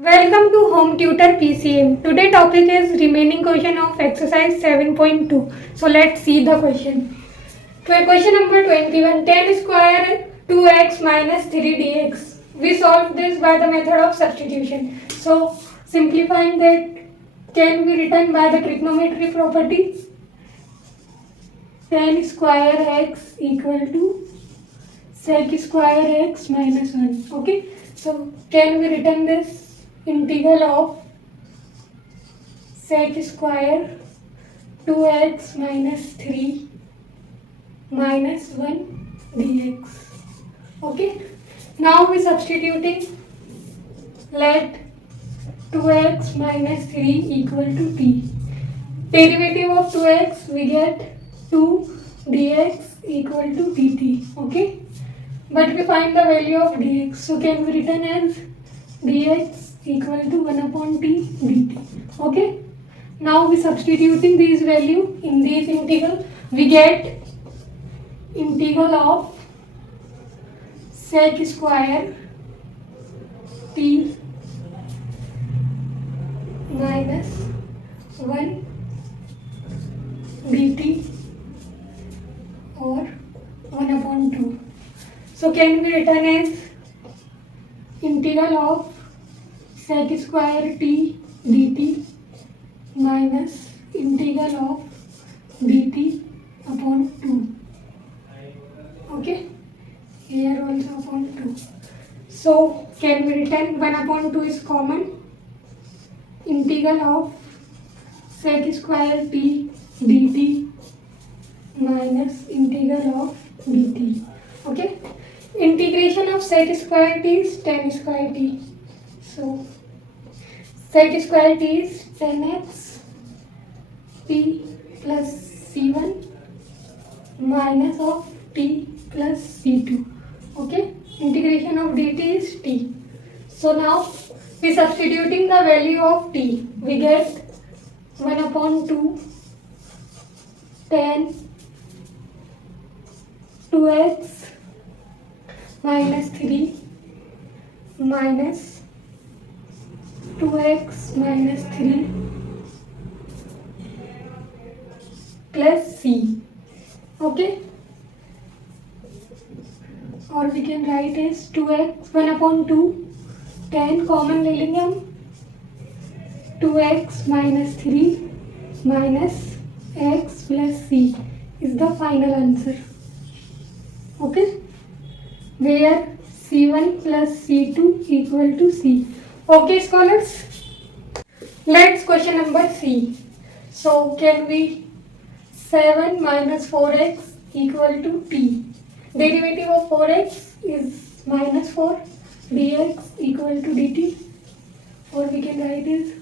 Welcome to Home Tutor PCM. Today topic is remaining question of exercise 7.2. So let's see the question. Question number 21. 10 square 2x minus 3 dx. We solve this by the method of substitution. So simplifying that can be written by the trigonometry property. 10 square x equal to sec square x minus 1. Okay. So can we written this integral of sec square 2x minus 3 minus 1 dx. Okay. Now we substituting. Let 2x minus 3 equal to t. Derivative of 2x we get 2 dx equal to dt. Okay. But we find the value of dx. So can we written as dx equal to 1 upon t dt. Okay. Now we substituting these value in this integral. We get integral of sec square t minus 1 dt or 1 upon 2. So can be written as integral of sec square t dt minus integral of dt upon 2. Okay, here also upon 2. So can be written 1 upon 2 is common. Integral of sec square t dt minus integral of dt. Okay, integration of sec square t is 10 square t. So sec square t is 10x t plus c1 minus of t plus c2. Okay, integration of dt is t. So now we substituting the value of t. We get 1 upon 2 10 2x minus 3 minus 2x minus 3 plus c. Okay, or we can write as 2x 1 upon 2 10 common ले लेंगे हम 2x minus 3 minus x plus c is the final answer. Okay, where c1 plus c2 equal to c. Okay scholars, let's question number c. So can we 7 minus 4x equal to t. Derivative of 4x is minus 4 dx equal to dt, or we can write is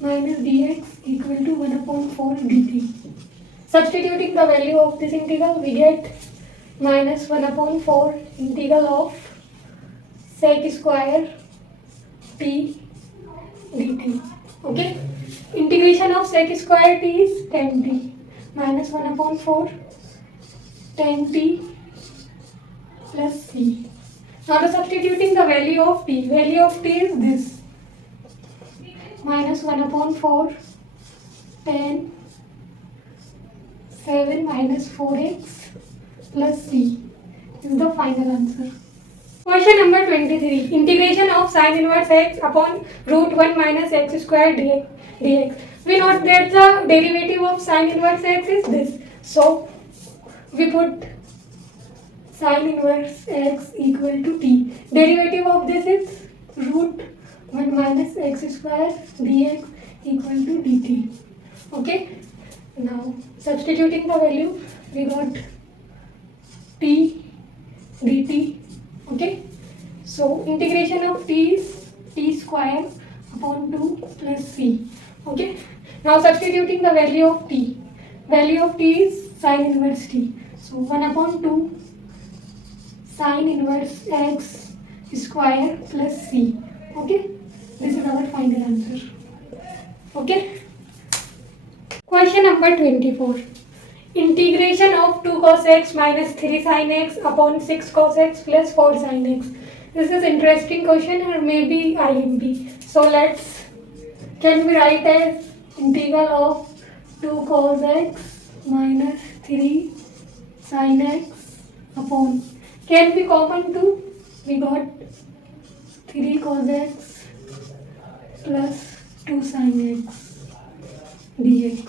minus dx equal to 1 upon 4 dt. Substituting the value of this integral we get minus 1 upon 4 integral of sec square t dt. Okay, integration of sec square t is 10t minus 1 upon 4 10t plus c. Now substituting the value of t. Value of t is this minus 1 upon 4 10 7 minus 4x plus c is the final answer. Question number 23. Integration of sin inverse x upon root 1 minus x square dx. We know that the derivative of sin inverse x is this. So we put sin inverse x equal to t. Derivative of this is root 1 minus x square dx equal to dt. Okay. Now substituting the value we got t dt. Okay, so integration of t is t square upon 2 plus c. Okay, now substituting the value of t. Value of t is sin inverse t. So 1 upon 2 sin inverse x square plus c. Okay, this is our final answer. Okay. Question number 24. Integration of 2 cos x minus 3 sin x upon 6 cos x plus 4 sin x. This is interesting question or maybe IMP. So can we write as integral of 2 cos x minus 3 sin x upon, can be common too. We got 3 cos x plus 2 sin x dx.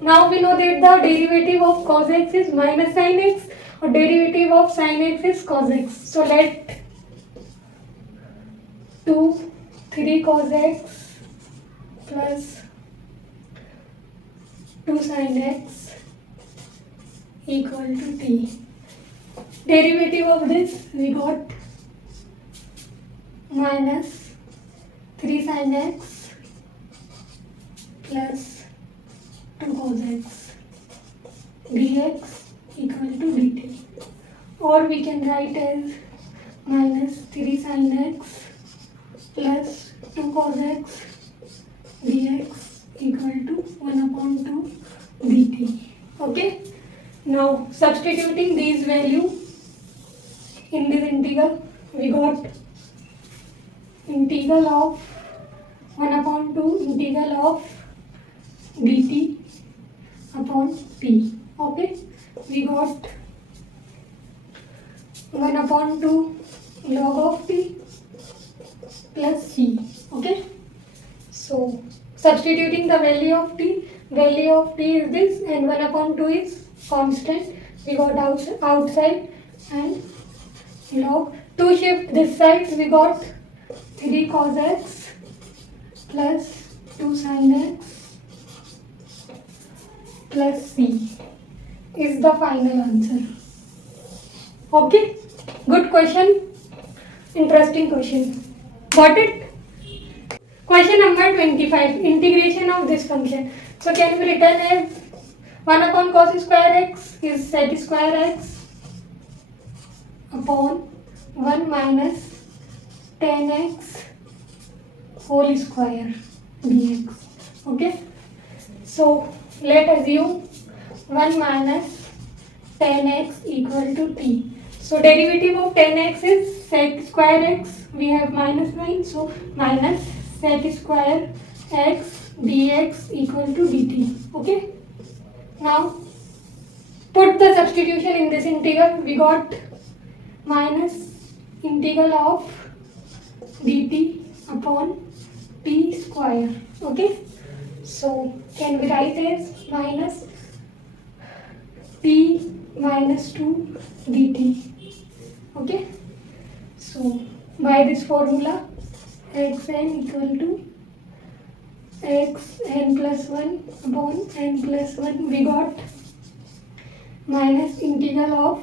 Now we know that the derivative of cos x is minus sin x or derivative of sin x is cos x. So let 3 cos x plus 2 sin x equal to t. Derivative of this we got minus 3 sin x plus 2 cos x dx equal to dt, or we can write as minus 3 sin x plus 2 cos x dx equal to 1 upon 2 dt. Okay, now substituting these values in this integral, we got integral of 1 upon 2 integral of dt upon t. Okay, we got 1 upon 2 log of t plus c. Okay, so substituting the value of t is this and 1 upon 2 is constant. We got outside and log. To shift this side, we got 3 cos x plus 2 sin x plus c is the final answer. Okay, good question, interesting question. Got it? Question number 25, integration of this function. So can be written as 1 upon cos square x is sec square x upon 1 minus tan x whole square dx. Okay, so let assume 1 minus tan x equal to t. So derivative of tan x is sec square x, we have minus 9, so minus sec square x dx equal to dt. Okay, now put the substitution in this integral. We got minus integral of dt upon t square. Okay, so can we write as minus t minus 2 dt. Okay, so by this formula xn equal to xn plus 1 upon n plus 1, we got minus integral of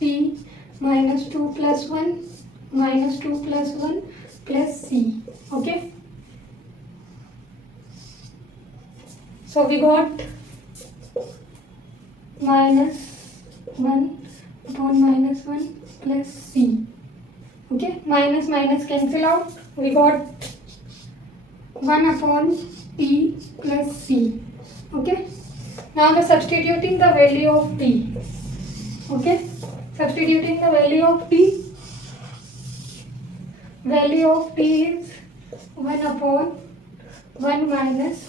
t minus 2 plus 1 minus 2 plus 1 plus c. Okay, so we got minus 1 upon minus 1 plus c. Okay, minus minus cancel out, we got 1 upon t plus c. Okay, now the substituting the value of t. Okay, substituting the value of t is 1 upon 1 minus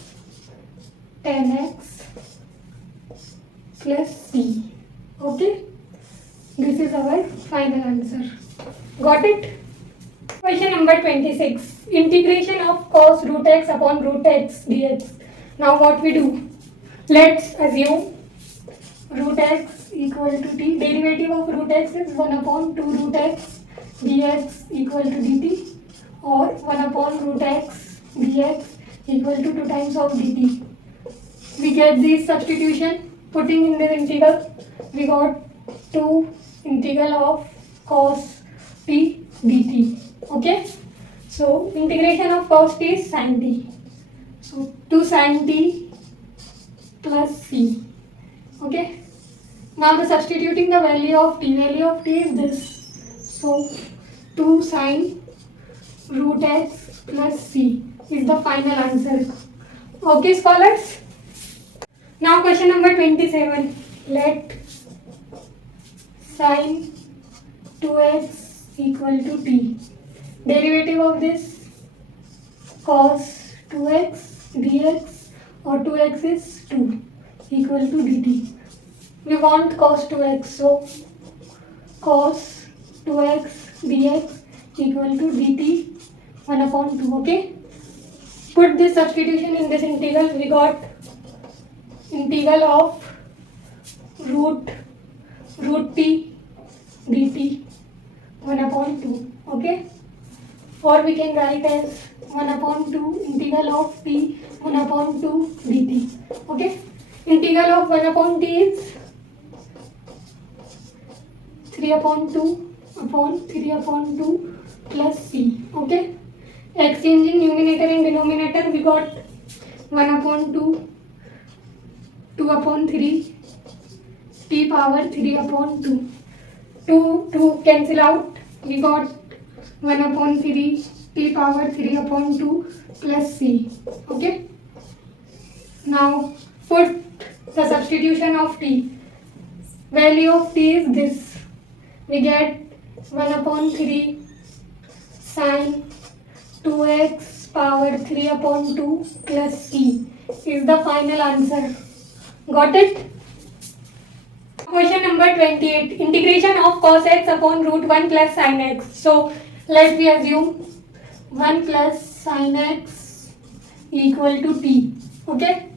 tan x plus c. Okay, this is our final answer. Got it? Question number 26, integration of cos root x upon root x dx. Now what we do? Let's assume root x equal to t. Derivative of root x is 1 upon 2 root x dx equal to dt, or 1 upon root x dx equal to 2 times of dt. We get this substitution, putting in the integral, we got 2 integral of cos t dt. Okay, so integration of cos t is sin t, so 2 sin t plus c. Okay, now the substituting the value of t is this, so 2 sin root x plus c is the final answer. Okay scholars, now question number 27, let sin 2x equal to t. Derivative of this cos 2x dx or 2x is 2 equal to dt. We want cos 2x, so cos 2x dx equal to dt 1 upon 2. Okay, put this substitution in this integral. We got integral of root t dt 1 upon 2. Okay, or we can write as 1 upon 2 integral of t 1 upon 2 dt. Okay, integral of 1 upon t is 3 upon 2 upon 3 upon 2 plus c. Okay, exchanging numerator and denominator, we got 1 upon 2 2 upon 3 t power 3 upon 2. 2 cancel out, we got 1 upon 3 t power 3 upon 2 plus c. Okay, now put the substitution of t. Value of t is this. We get 1 upon 3 sin 2x power 3 upon 2 plus c is the final answer. Got it? Question number 28. Integration of cos x upon root 1 plus sin x. So let me assume 1 plus sin x equal to t. Okay,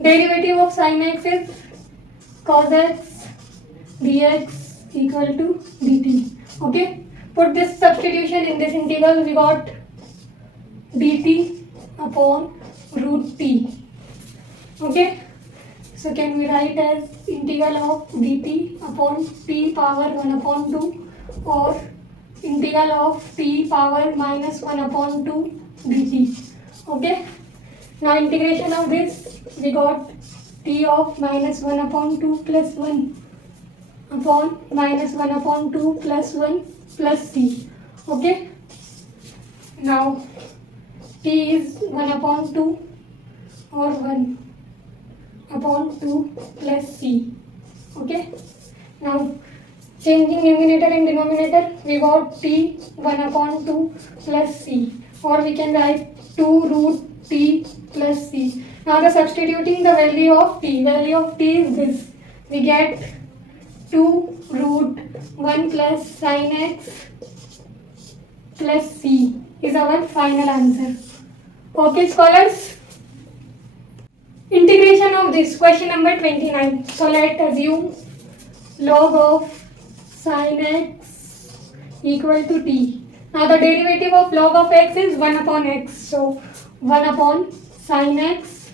derivative of sin x is cos x dx equal to dt. Okay, put this substitution in this integral. We got dt upon root t. Okay, so can we write as integral of dt upon t power 1 upon 2 or integral of t power minus 1 upon 2 dt. Okay, now integration of this, we got t of minus 1 upon 2 plus 1 upon minus 1 upon 2 plus 1 plus c. Okay, now t is 1 upon 2 or 1 upon 2 plus c. Okay, now changing numerator and denominator, we got t 1 upon 2 plus c, or we can write 2 root t plus c. Now the substituting the value of t. Value of t is this. We get 2 root 1 plus sin x plus c is our final answer. Okay, scholars. Integration of this, question number 29. So let's assume log of sin x equal to t. Now the derivative of log of x is 1 upon x. So 1 upon sin x.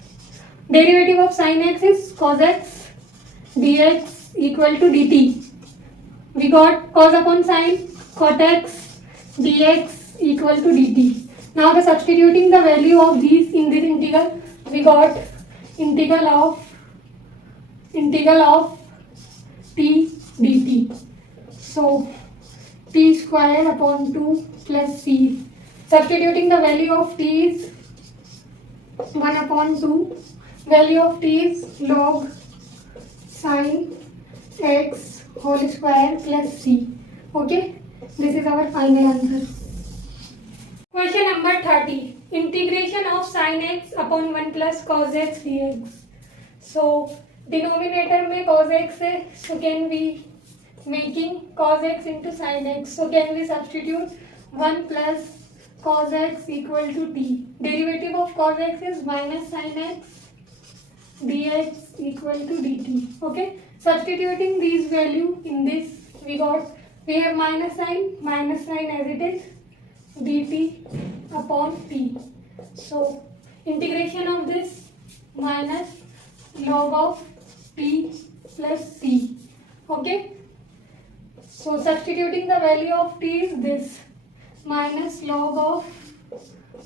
Derivative of sin x is cos x dx equal to dt. We got cos upon sin, cot x dx equal to dt. Now the substituting the value of these in this integral, we got integral of t dt. So t square upon 2 plus c. Substituting the value of t is 1 upon 2. Value of t is log sin x whole square plus c. Okay, this is our final answer. Question number 30. Integration of sin x upon 1 plus cos x dx. So denominator में cos x है, so can we making cos x into sin x. So can we substitute 1 plus cos x equal to t. Derivative of cos x is minus sin x dx equal to dt. Okay, substituting these value in this, we have minus sign as it is dt upon t. So integration of this minus log of t plus c. Okay, so substituting the value of t is this minus log of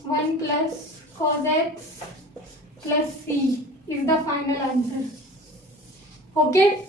1 plus cos x plus c is the final answer. Okay.